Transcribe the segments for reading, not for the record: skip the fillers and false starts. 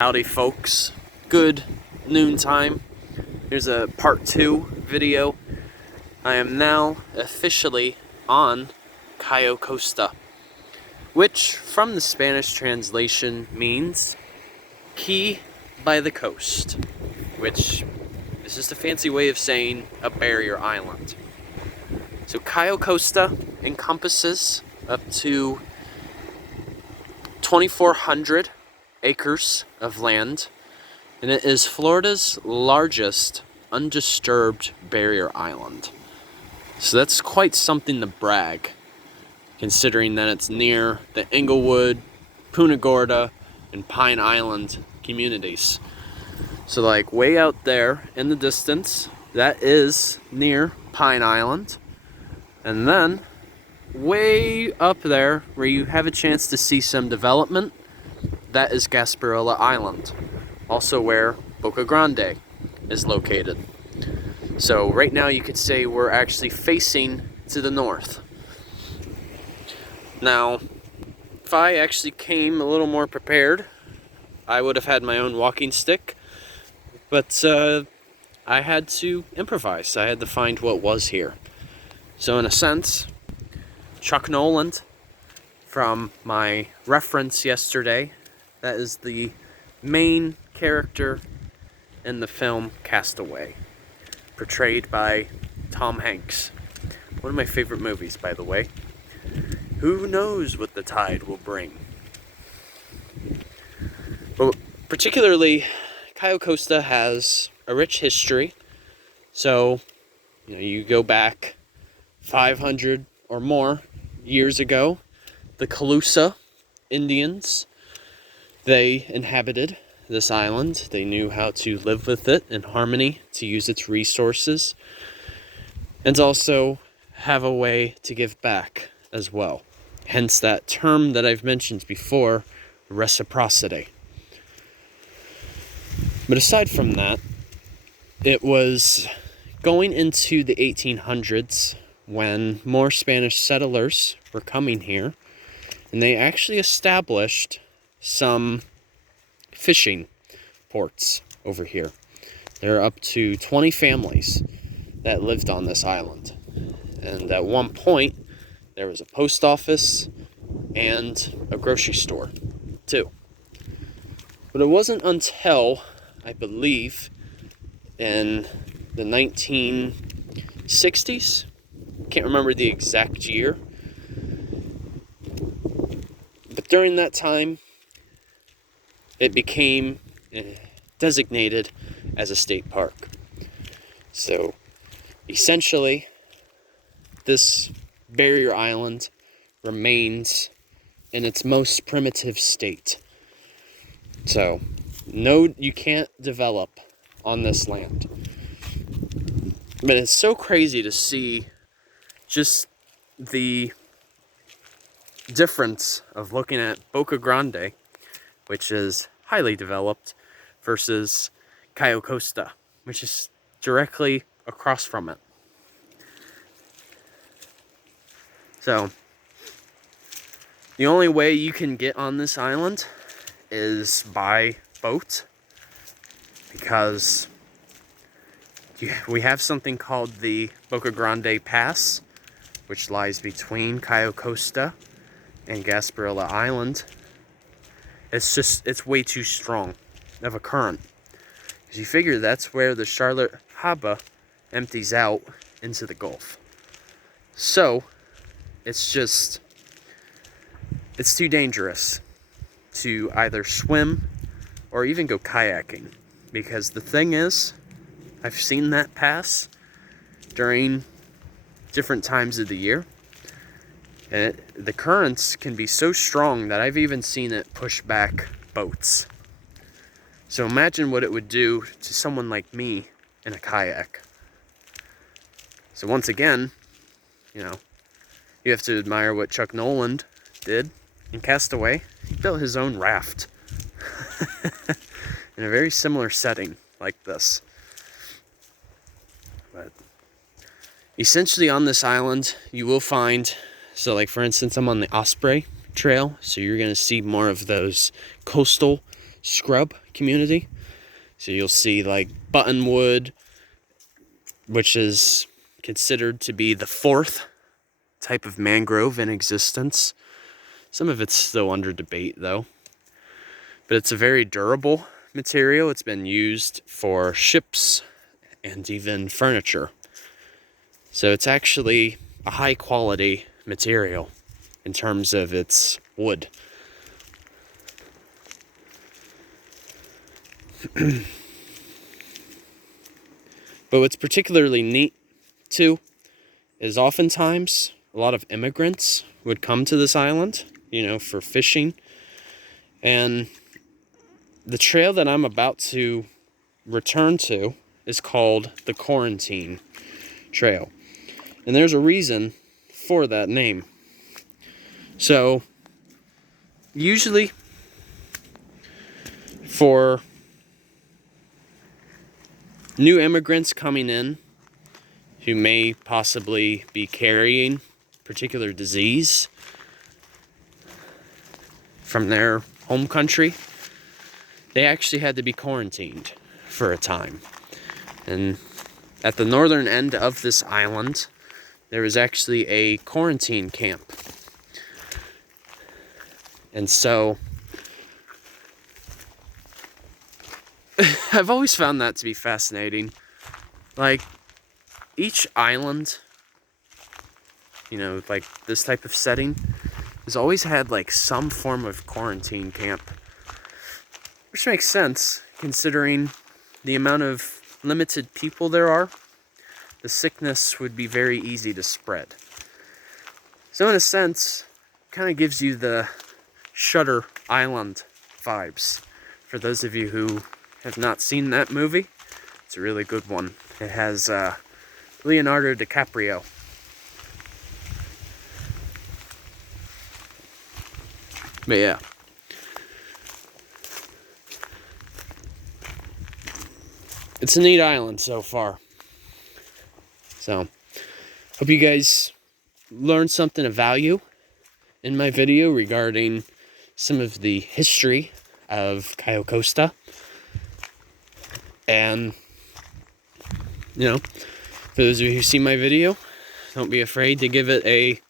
Howdy folks, good noontime. Here's a part 2 video. I am now officially on Cayo Costa, which from the Spanish translation means key by the coast, which is just a fancy way of saying a barrier island. So Cayo Costa encompasses up to 2,400 acres of land, and it is Florida's largest undisturbed barrier island. So that's quite something to brag, considering that it's near the Inglewood, Punta Gorda, and Pine Island communities. So like way out there in the distance, that is near Pine Island, and then way up there where you have a chance to see some development, that is Gasparilla Island, also where Boca Grande is located. So right now you could say we're actually facing to the north. Now, if I actually came a little more prepared, I would have had my own walking stick, but I had to improvise. I had to find what was here. So in a sense, Chuck Noland, from my reference yesterday, that is the main character in the film Castaway, portrayed by Tom Hanks. One of my favorite movies, by the way. Who knows what the tide will bring? But particularly, Cayo Costa has a rich history. So, you go back 500 or more years ago, the Calusa Indians, they inhabited this island. They knew how to live with it in harmony, to use its resources, and also have a way to give back as well. Hence that term that I've mentioned before, reciprocity. But aside from that, it was going into the 1800s when more Spanish settlers were coming here, and they actually established some fishing ports over here. There are up to 20 families that lived on this island. And at one point, there was a post office and a grocery store, too. But it wasn't until, I believe, in the 1960s, can't remember the exact year, but during that time, it became designated as a state park. So essentially, this barrier island remains in its most primitive state. So no, you can't develop on this land. But it's so crazy to see just the difference of looking at Boca Grande, which is highly developed, versus Cayo Costa, which is directly across from it. So, the only way you can get on this island is by boat, because we have something called the Boca Grande Pass, which lies between Cayo Costa and Gasparilla Island. It's way too strong of a current. Because you figure that's where the Charlotte Harbor empties out into the Gulf. So, it's too dangerous to either swim or even go kayaking. Because the thing is, I've seen that pass during different times of the year. And the currents can be so strong that I've even seen it push back boats. So imagine what it would do to someone like me in a kayak. So once again, you have to admire what Chuck Noland did in Castaway. He built his own raft in a very similar setting like this. But essentially on this island, you will find, so like for instance, I'm on the Osprey Trail, so you're going to see more of those coastal scrub community. So you'll see like buttonwood, which is considered to be the 4th type of mangrove in existence. Some of it's still under debate though. But it's a very durable material. It's been used for ships and even furniture. So it's actually a high quality material in terms of its wood. But what's particularly neat too is oftentimes a lot of immigrants would come to this island, you know, for fishing. And the trail that I'm about to return to is called the Quarantine Trail. And there's a reason for that name. So, usually for new immigrants coming in who may possibly be carrying particular disease from their home country, they actually had to be quarantined for a time. And at the northern end of this island, there was actually a quarantine camp. And so I've always found that to be fascinating. Like, each island, you know, like this type of setting, has always had like some form of quarantine camp. Which makes sense, considering the amount of limited people there are. The sickness would be very easy to spread. So in a sense, kind of gives you the Shutter Island vibes. For those of you who have not seen that movie, it's a really good one. It has Leonardo DiCaprio. But yeah. It's a neat island so far. So, hope you guys learned something of value in my video regarding some of the history of Cayo Costa. And, you know, for those of you who see my video, don't be afraid to give it a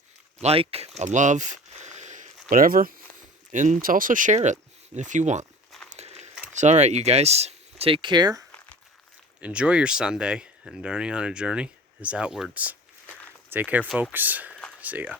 like, a love, whatever. And to also share it if you want. So, alright, you guys, take care. Enjoy your Sunday, and journey on a journey is outwards. Take care, folks. See ya.